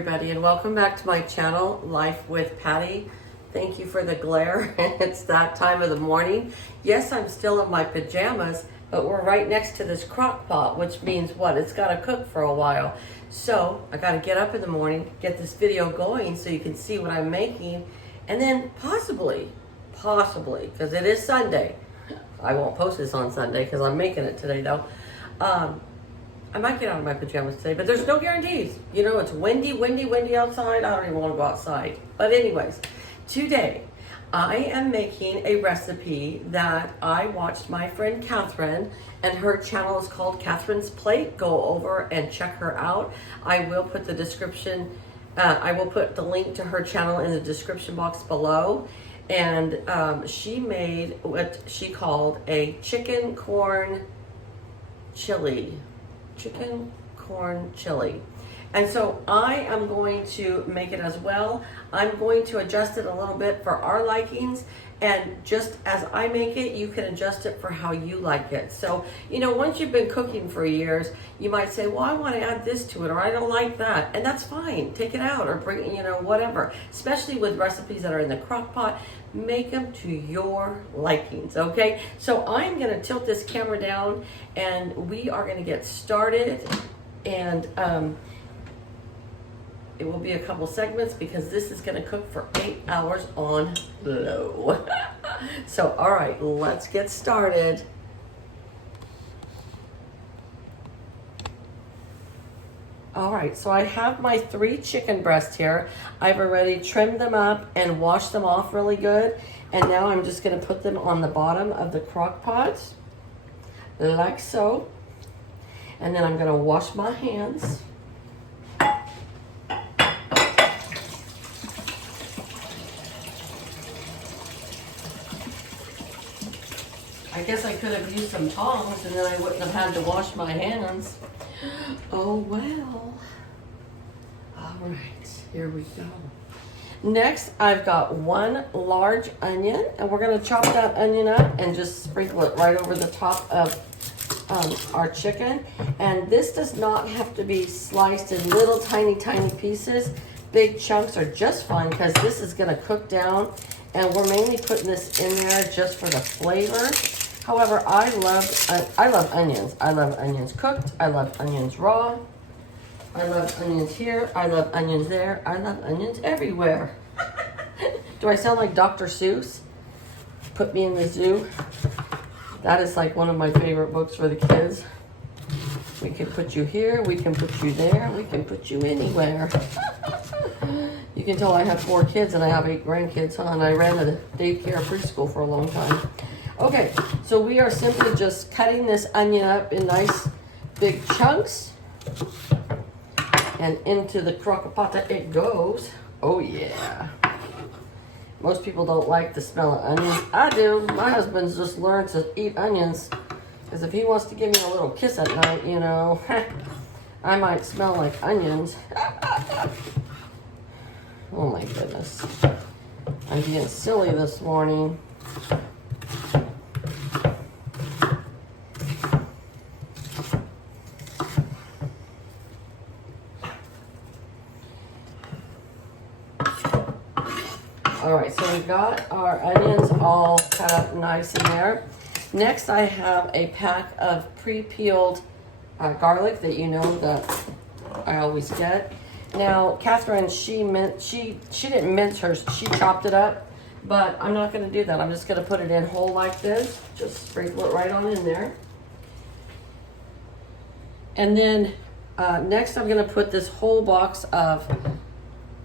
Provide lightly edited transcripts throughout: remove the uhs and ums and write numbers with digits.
everybody, and welcome back to my channel, Life with Patti. Thank you for the glare. It's that time of the morning. Yes, I'm still in my pajamas, but we're right next to this crock pot, which means what? It's got to cook for a while. So I got to get up in the morning, get this video going so you can see what I'm making, and then possibly, because it is Sunday. I won't post this on Sunday because I'm making it today though. I might get out of my pajamas today, but there's no guarantees. You know, it's windy outside. I don't even want to go outside. But anyways, today I am making a recipe that I watched my friend Catherine, and her channel is called Catherine's Plate. Go over and check her out. I will put the description, I will put the link to her channel in the description box below. And she made what she called a chicken corn chili. And so I am going to make it as well. I'm going to adjust it a little bit for our likings, and just as I make it, you can adjust it for how you like it. So, you know, once you've been cooking for years, you might say, well, I want to add this to it, or I don't like that. And that's fine. Take it out or bring it, you know, whatever. Especially with recipes that are in the crock pot, make them to your likings, okay? So I'm going to tilt this camera down, and we are going to get started. And it will be a couple segments because this is going to cook for 8 hours on low. So, all right, let's get started. All right, so I have my 3 chicken breasts here. I've already trimmed them up and washed them off really good. And now I'm just going to put them on the bottom of the crock pot, like so. And then I'm going to wash my hands. I guess I could have used some tongs and then I wouldn't have had to wash my hands. Oh well. All right, here we go. Next, I've got 1 large onion, and we're going to chop that onion up and just sprinkle it right over the top of our chicken. And this does not have to be sliced in little tiny pieces. Big chunks are just fine because this is going to cook down, and we're mainly putting this in there just for the flavor. However, I love onions. I love onions cooked. I love onions raw. I love onions here. I love onions there. I love onions everywhere. Do I sound like Dr. Seuss? Put me in the zoo. That is like one of my favorite books for the kids. We can put you here. We can put you there. We can put you anywhere. You can tell I have 4 kids and I have 8 grandkids, huh? And I ran a daycare preschool for a long time. Okay, so we are simply just cutting this onion up in nice big chunks. And into the crock pot it goes. Oh yeah. Most people don't like the smell of onions. I do. My husband's just learned to eat onions. Because if he wants to give me a little kiss at night, you know, I might smell like onions. Oh my goodness. I'm being silly this morning. All right, so we got our onions all cut up nice in there. Next, I have a pack of pre-peeled garlic that you know that I always get. Now, Catherine, she didn't mince hers. She chopped it up, but I'm not going to do that. I'm just going to put it in whole like this. Just sprinkle it right on in there. And then next, I'm going to put this whole box of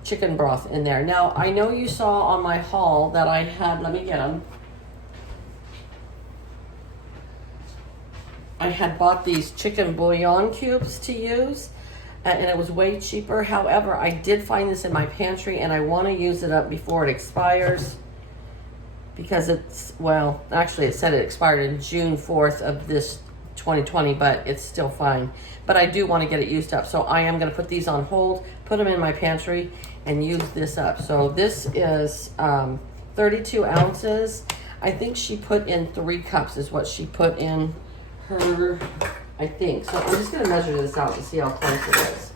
chicken broth in there. Now, I know you saw on my haul that I had, let me get them. I had bought these chicken bouillon cubes to use, and it was way cheaper. However, I did find this in my pantry, and I want to use it up before it expires. Because it's, well, actually it said it expired in June 4th of this 2020, but it's still fine. But I do want to get it used up. So I am going to put these on hold, put them in my pantry, and use this up. So this is 32 ounces. I think she put in 3 cups is what she put in her, I think. So I'm just going to measure this out and see how close it is.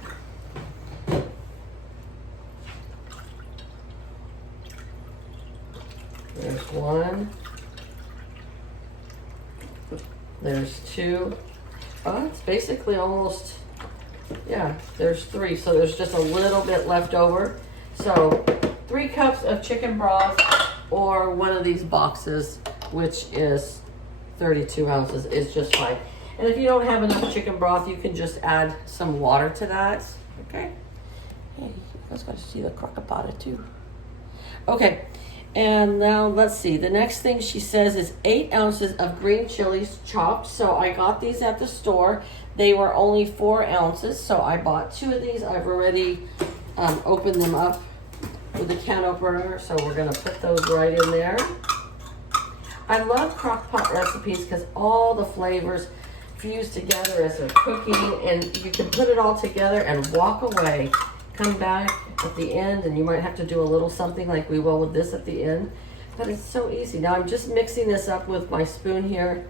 one. There's two. Oh, it's basically almost, yeah, there's three. So there's just a little bit left over. So 3 cups of chicken broth or one of these boxes, which is 32 ounces, is just fine. And if you don't have enough chicken broth, you can just add some water to that. Okay. Hey, you guys got to see the crock pot too. Okay. And now let's see. The next thing she says is 8 ounces of green chilies chopped. So I got these at the store. They were only 4 ounces. So I bought 2 of these. I've already opened them up with a can opener. So we're going to put those right in there. I love crock pot recipes because all the flavors fuse together as they're cooking, and you can put it all together and walk away. Come back at the end, and you might have to do a little something like we will with this at the end, but it's so easy. Now I'm just mixing this up with my spoon here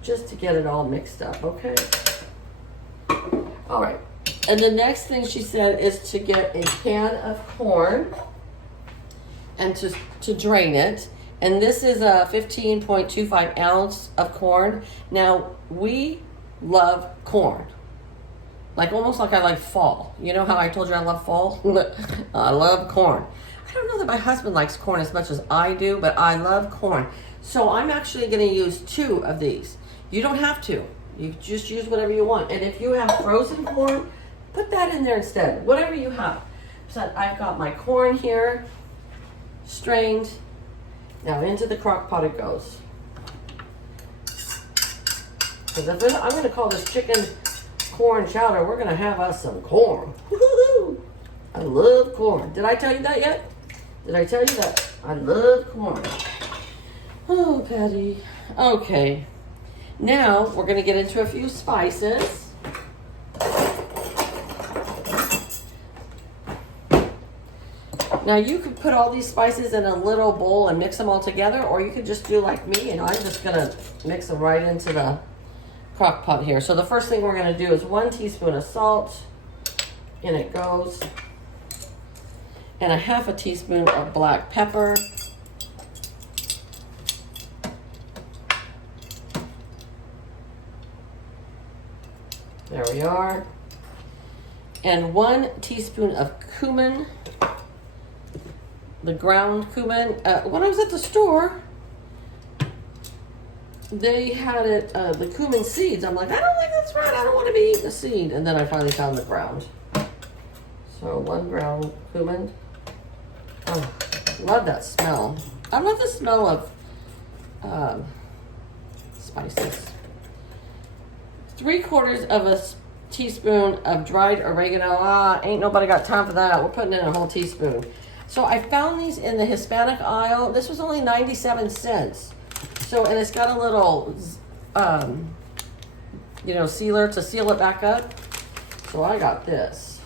just to get it all mixed up. Okay. All right. And the next thing she said is to get a can of corn and to drain it. And this is a 15.25 ounce of corn. Now, we love corn. Like, almost like I like fall. You know how I told you I love fall? I love corn. I don't know that my husband likes corn as much as I do, but I love corn. So I'm actually going to use 2 of these. You don't have to. You just use whatever you want. And if you have frozen corn, put that in there instead. Whatever you have. So I've got my corn here, strained. Now into the crock pot it goes. Because I'm going to call this chicken corn chowder, we're going to have us some corn. Woo-hoo-hoo. I love corn. Did I tell you that yet? Did I tell you that? I love corn. Oh, Patti. Okay. Now we're going to get into a few spices. Now you could put all these spices in a little bowl and mix them all together, or you could just do like me, and I'm just gonna mix them right into the crock pot here. So the first thing we're gonna do is 1 teaspoon of salt, in it goes, and a 1/2 teaspoon of black pepper. There we are. And 1 teaspoon of cumin. The ground cumin. When I was at the store, they had it, the cumin seeds. I'm like, I don't think that's right. I don't want to be eating the seed. And then I finally found the ground. So 1 ground cumin. Oh, love that smell. I love the smell of spices. 3/4 of a teaspoon of dried oregano. Ain't nobody got time for that. We're putting in a whole teaspoon. So I found these in the Hispanic aisle. This was only 97 cents. So, and it's got a little, sealer to seal it back up. So I got this.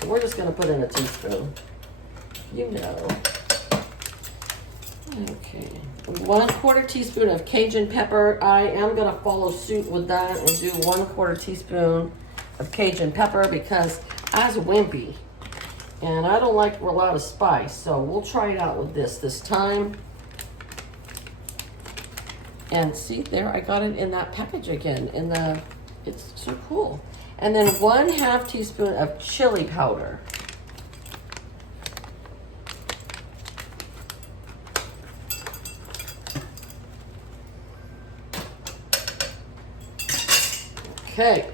So we're just going to put in a teaspoon. You know. Okay. 1/4 teaspoon of Cajun pepper. I am going to follow suit with that and do 1/4 teaspoon of Cajun pepper because I was wimpy. And I don't like a lot of spice, so we'll try it out with this time. And see, there, I got it in that package again. It's so cool. And then 1/2 teaspoon of chili powder. Okay.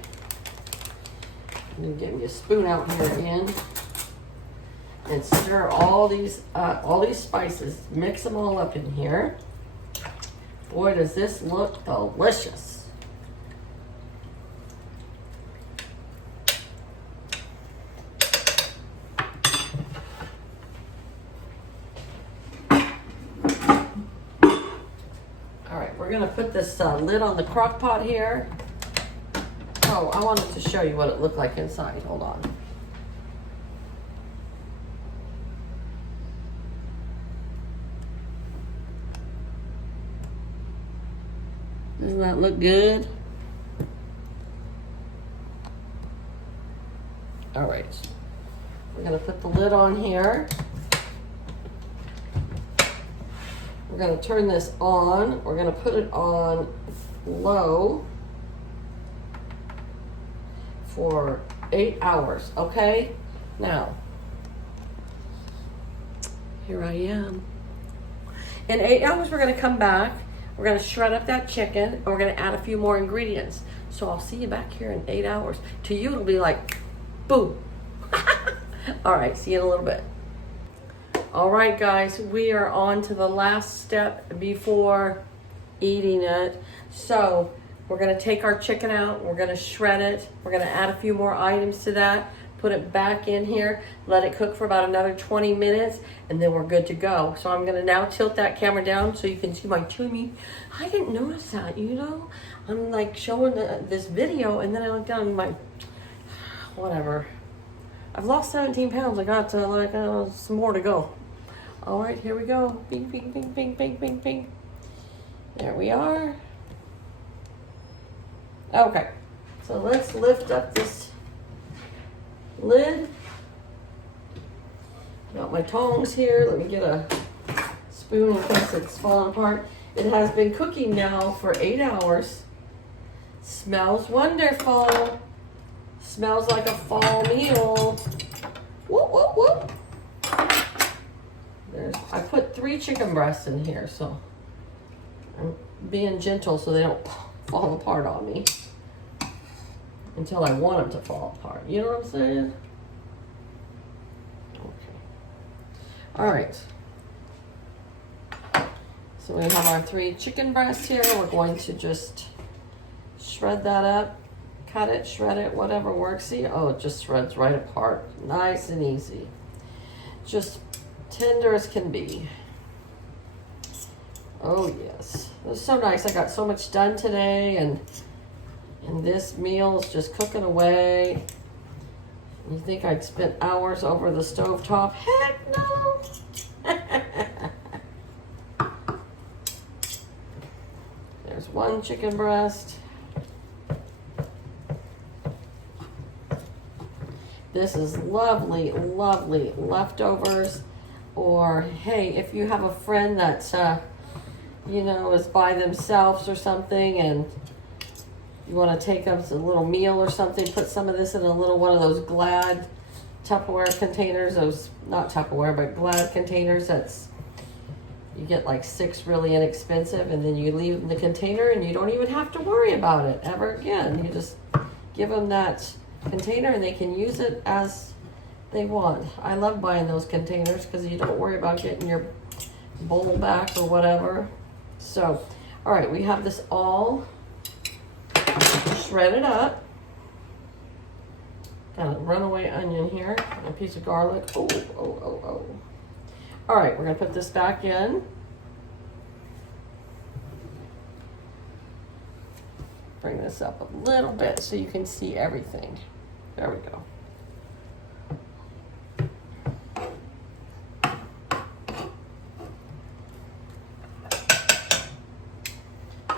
I'm gonna get me a spoon out here again. And stir all these spices. Mix them all up in here. Boy, does this look delicious. All right, we're gonna put this lid on the crock pot here. Oh, I wanted to show you what it looked like inside. Hold on. Doesn't that look good? All right, we're gonna put the lid on here. We're going to turn this on. We're going to put it on low for 8 hours, okay? Now, here I am. In 8 hours, we're going to come back. We're going to shred up that chicken, and we're going to add a few more ingredients. So I'll see you back here in 8 hours. To you, it'll be like, boom. All right, see you in a little bit. All right, guys, we are on to the last step before eating it. So we're going to take our chicken out. We're going to shred it. We're going to add a few more items to that. Put it back in here. Let it cook for about another 20 minutes. And then we're good to go. So I'm going to now tilt that camera down so you can see my tummy. I didn't notice that, you know. I'm like showing this video. And then I look down and I'm like, whatever. I've lost 17 pounds. I got like some more to go. All right, here we go. Bing, bing, bing, bing, bing, bing, bing. There we are. Okay, so let's lift up this lid. Got my tongs here. Let me get a spoon in case it's falling apart. It has been cooking now for 8 hours. Smells wonderful. Smells like a fall meal. Whoop, whoop, whoop. I put 3 chicken breasts in here, so I'm being gentle so they don't fall apart on me until I want them to fall apart. You know what I'm saying? Okay. All right. So we have our 3 chicken breasts here. We're going to just shred that up, cut it, shred it, whatever works. See? Oh, it just shreds right apart. Nice and easy. Just tender as can be. Oh yes, it was so nice. I got so much done today, and this meal is just cooking away. You think I'd spent hours over the stovetop? Heck no. There's 1 chicken breast. This is lovely, lovely leftovers. Or, hey, if you have a friend that's, you know, is by themselves or something and you want to take them a little meal or something, put some of this in a little one of those Glad Tupperware containers, those, not Tupperware, but Glad containers. That's, you get like 6 really inexpensive, and then you leave them in the container and you don't even have to worry about it ever again. You just give them that container and they can use it as they want. I love buying those containers because you don't worry about getting your bowl back or whatever. So, all right, we have this all shredded up. Got a runaway onion here, a piece of garlic. Oh, oh, oh, oh. All right, we're gonna put this back in. Bring this up a little bit so you can see everything. There we go.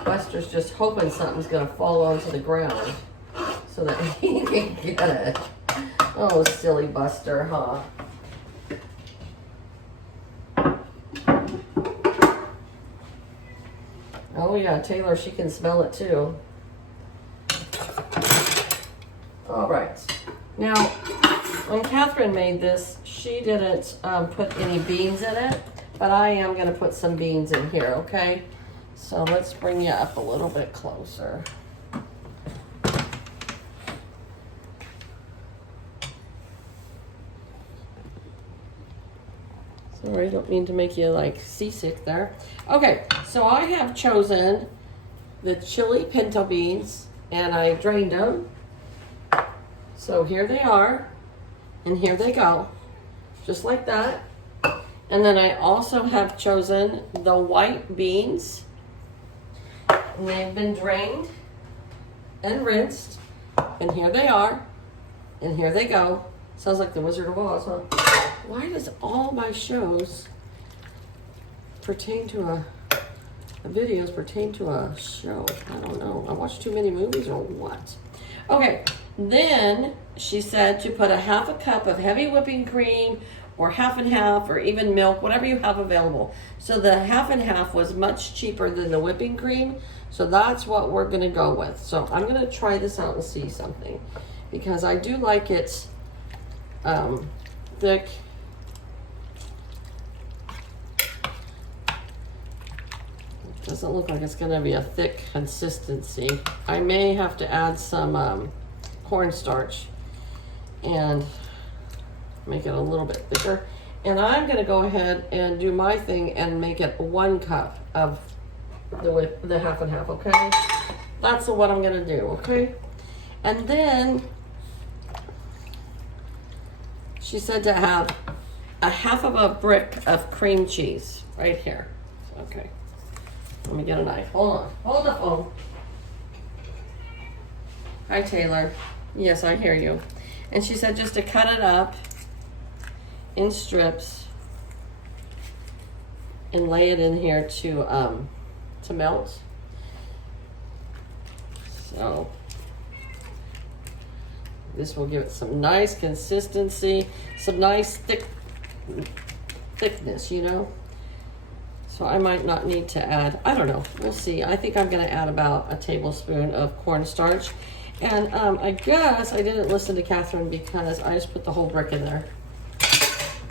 Buster's just hoping something's gonna fall onto the ground so that he can get it. Oh, silly Buster, huh? Oh yeah, Taylor, she can smell it too. All right. Now, when Catherine made this, she didn't put any beans in it, but I am gonna put some beans in here, okay? So let's bring you up a little bit closer. Sorry, I don't mean to make you like seasick there. Okay, so I have chosen the chili pinto beans and I drained them. So here they are, and here they go, just like that. And then I also have chosen the white beans. And they've been drained and rinsed. And here they are. And here they go. Sounds like the Wizard of Oz, huh? Why does all my shows pertain to videos pertain to a show? I don't know. I watch too many movies or what? Okay. Then she said to put a 1/2 cup of heavy whipping cream or half and half, or even milk, whatever you have available. So the half and half was much cheaper than the whipping cream. So that's what we're gonna go with. So I'm gonna try this out and see something, because I do like it thick. Doesn't look like it's gonna be a thick consistency. I may have to add some cornstarch and make it a little bit thicker. And I'm gonna go ahead and do my thing and make it 1 cup of the half and half, okay? That's what I'm gonna do, okay? And then she said to have a half of a brick of cream cheese right here. Okay, let me get a knife. Hold on, hold the phone. Hi, Taylor. Yes, I hear you. And she said just to cut it up in strips and lay it in here to melt. So this will give it some nice consistency, some nice thickness, you know. So I might not need to add, I don't know, we'll see. I think I'm gonna add about a tablespoon of cornstarch. And I guess I didn't listen to Catherine because I just put the whole brick in there.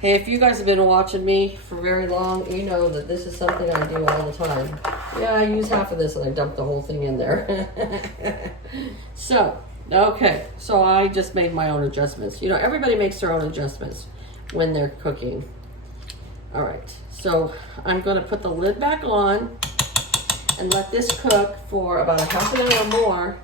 Hey, if you guys have been watching me for very long, you know that this is something I do all the time. Yeah, I use half of this and I dump the whole thing in there. So, okay, so I just made my own adjustments. You know, everybody makes their own adjustments when they're cooking. All right, so I'm gonna put the lid back on and let this cook for about a half an hour more.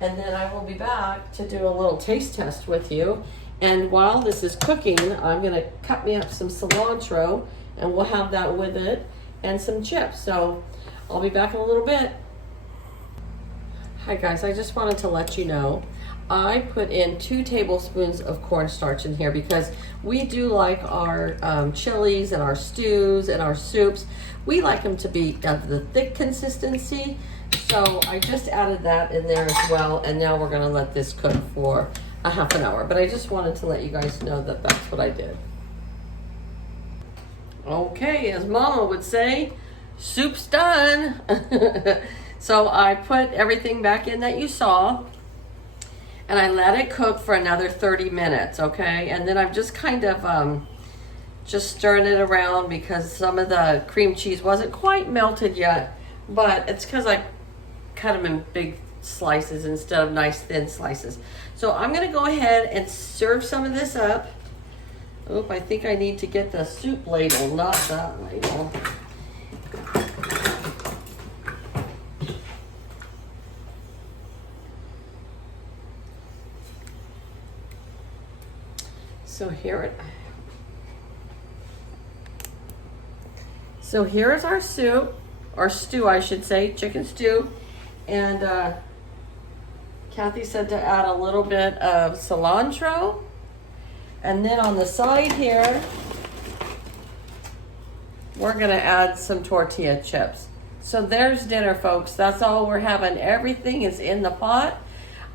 And then I will be back to do a little taste test with you. And while this is cooking, I'm gonna cut me up some cilantro and we'll have that with it and some chips. So I'll be back in a little bit. Hi guys, I just wanted to let you know I put in 2 tablespoons of cornstarch in here because we do like our chilies and our stews and our soups. We like them to be of the thick consistency. So I just added that in there as well. And now we're gonna let this cook for a half an hour. But I just wanted to let you guys know that that's what I did. Okay, as Mama would say, soup's done. So I put everything back in that you saw. And I let it cook for another 30 minutes, okay? And then I'm just kind of just stirring it around because some of the cream cheese wasn't quite melted yet, but it's because I cut them in big slices instead of nice thin slices. So I'm gonna go ahead and serve some of this up. Oop, I think I need to get the soup ladle, not that ladle. So here is our soup, or stew I should say, chicken stew. And Kathy said to add a little bit of cilantro. And then on the side here, we're gonna add some tortilla chips. So there's dinner, folks. That's all we're having. Everything is in the pot.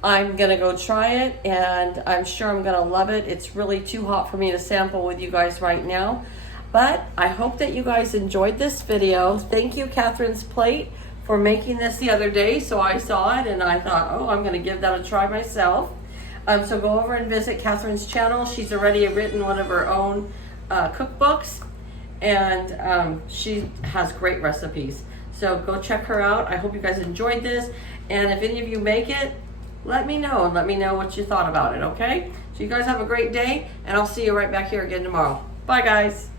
I'm gonna go try it and I'm sure I'm gonna love it. It's really too hot for me to sample with you guys right now. But I hope that you guys enjoyed this video. Thank you, Catherine's Plate, for making this the other day. So I saw it and I thought, oh, I'm gonna give that a try myself. So go over and visit Catherine's channel. She's already written one of her own cookbooks and she has great recipes. So go check her out. I hope you guys enjoyed this. And if any of you make it, let me know and let me know what you thought about it, okay? So you guys have a great day and I'll see you right back here again tomorrow. Bye guys.